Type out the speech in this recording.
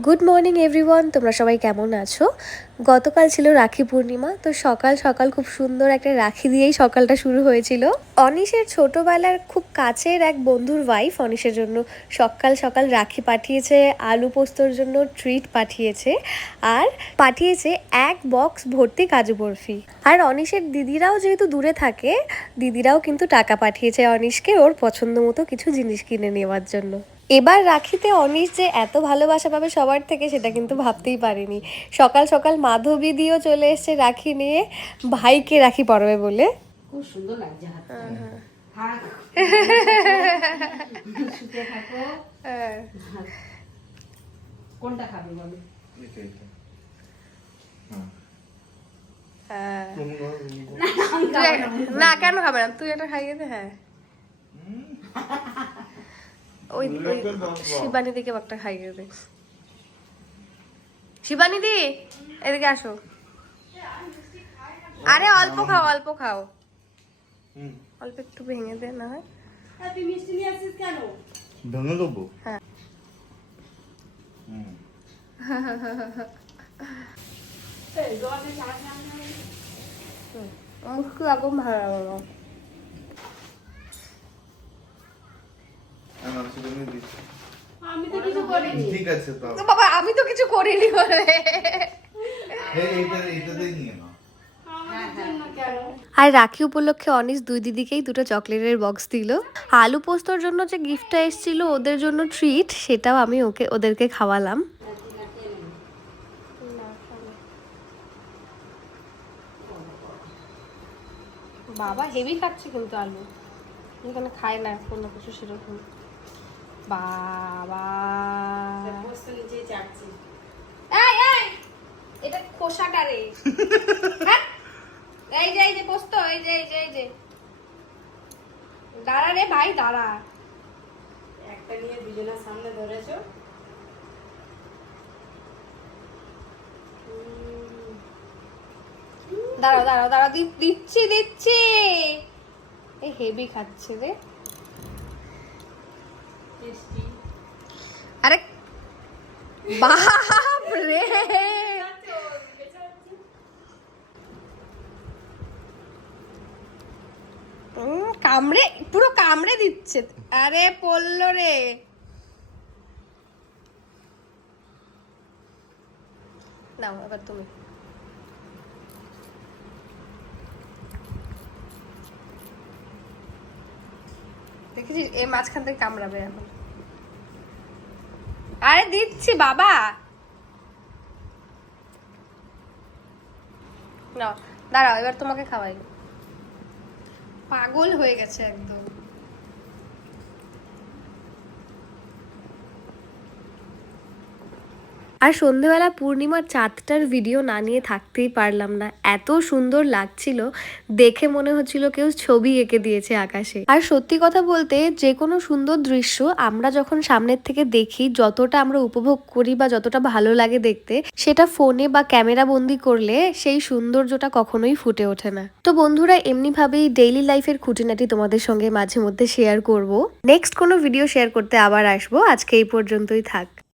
Good morning everyone তোমরা সবাই কেমন আছো? গতকাল ছিল রাখি পূর্ণিমা, তো সকাল সকাল খুব সুন্দর একটা রাখি দিয়েই সকালটা শুরু হয়েছিল। অনিশের ছোটবেলার খুব কাছের এক বন্ধুর ওয়াইফ অনিশের জন্য সকাল সকাল রাখি পাঠিয়েছে, আলু পোস্তর জন্য ট্রিট পাঠিয়েছে, আর পাঠিয়েছে এক বক্স ভর্তি কাজু বরফি। আর অনিশের দিদিরাও যেহেতু দূরে থাকে, দিদিরাও কিন্তু টাকা পাঠিয়েছে অনিশকে ওর পছন্দ মতো কিছু জিনিস কিনে নেওয়ার জন্য। এবার রাখিতে অনিশ যে এত ভালোবাসা পাবে সবার থেকে সেটা কিন্তু ভাবতেই পারিনি সকাল সকাল মাধবী দিয়েও চলে এসছে রাখি নিয়ে ভাইকে রাখি পরবে বলে খুব সুন্দর লাগছে কোনটা খাবে হ্যাঁ। না কেন খাবে না তুই এটা খাইয়ে দে হ্যাঁ ওই শিবানী দিকে একটা খাইয়ে দে শিবানী দি এদিকে আসো। আরে অল্প খাও অল্প খাও। হুম। অল্প একটু ভেঙে দে না হয়। তুই মিষ্টি নিয়ে আসিস কেন? ভেঙে দেবো? হ্যাঁ। হুম। মুখ একদম ভালো আমি দিচ্ছি। তো কিছু করিনি। ঠিক আছে তো বাবা আমি তো কিছু করিনি বলে। এই এইটা এইটাতেই নিয়ে নাও। আমার জন্য কেন? আর রাখি উপলক্ষে অনিস দুই দিদিকেই দুটো চকলেটের বক্স দিল। আলু পোস্তর জন্য যে গিফটটা এসেছিল ওদের জন্য ট্রিট সেটাও আমি ওকে ওদেরকে খাওয়ালাম। বাবা হেভি খাচ্ছে কিন্তু আলু। এখানে খায় না কোনো কিছু সেরকম। বাবা। এই এই! এটা খোসাটা রে। হ্যাঁ? এই যে এই যে পোস্ত এই যে এই যে এই যে। দাঁড়া রে ভাই দাঁড়া। একটা নিয়ে দুজনের সামনে ধরেছো। দাঁড়াও দাঁড়াও দাঁড়াও দিচ্ছি দিচ্ছি। এই হেভি খাচ্ছে রে। আরে বাপ রে কামড়ে পুরো কামড়ে দিচ্ছে। আরে পড়ল রে। নাও এবার তুমি। দেখেছিস? এ মাঝখান থেকে কামড়াবে এখন। আরে দিচ্ছি, বাবা। না দাঁড়াও, এবার তোমাকে খাওয়াই। পাগল হয়ে গেছে একদম। আর সন্ধেবেলা পূর্ণিমার চাঁদটার ভিডিও না নিয়ে থাকতেই পারলাম না। এত সুন্দর লাগছিল, দেখে মনে হচ্ছিল কেউ ছবি এঁকে দিয়েছে আকাশে। আর সত্যি কথা বলতে, যে কোনো সুন্দর দৃশ্য আমরা যখন সামনের থেকে দেখি, যতটা আমরা উপভোগ করি বা যতটা ভালো লাগে দেখতে, সেটা ফোনে বা ক্যামেরা বন্দি করলে সেই সৌন্দর্যটা কখনোই ফুটে ওঠে না। তো বন্ধুরা, এমনিভাবেই ডেইলি লাইফের খুঁটিনাটি তোমাদের সঙ্গে মাঝে মধ্যে শেয়ার করব। নেক্সট কোনো ভিডিও শেয়ার করতে আবার আসব। আজকে এই পর্যন্তই থাক।